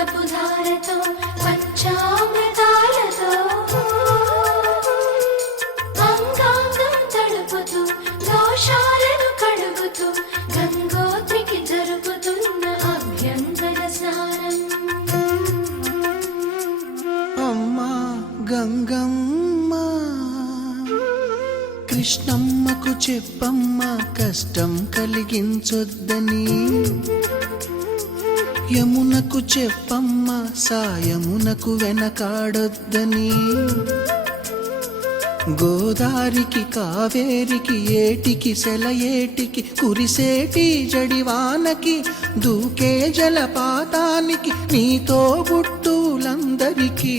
తీర్థపు ధారతో పంచామృతాలతో అంగాంగం తడుపుతూ దోషాలను కడుగుతూ గంగోత్రికి జరుపుతున్న అభ్యంగన స్నానం. అమ్మా గంగమ్మ, కృష్ణమ్మకు చెప్పమ్మా కష్టం కలిగించొద్దని. యమునకు చెప్పమ్మా సాయమునకు వెనకాడొద్దని. గోదారికి కావేరికి ఏటికి సెలయేటికి కురిసేటి జడివానకి దూకే జలపాతానికి నీతో బుట్టులందరికీ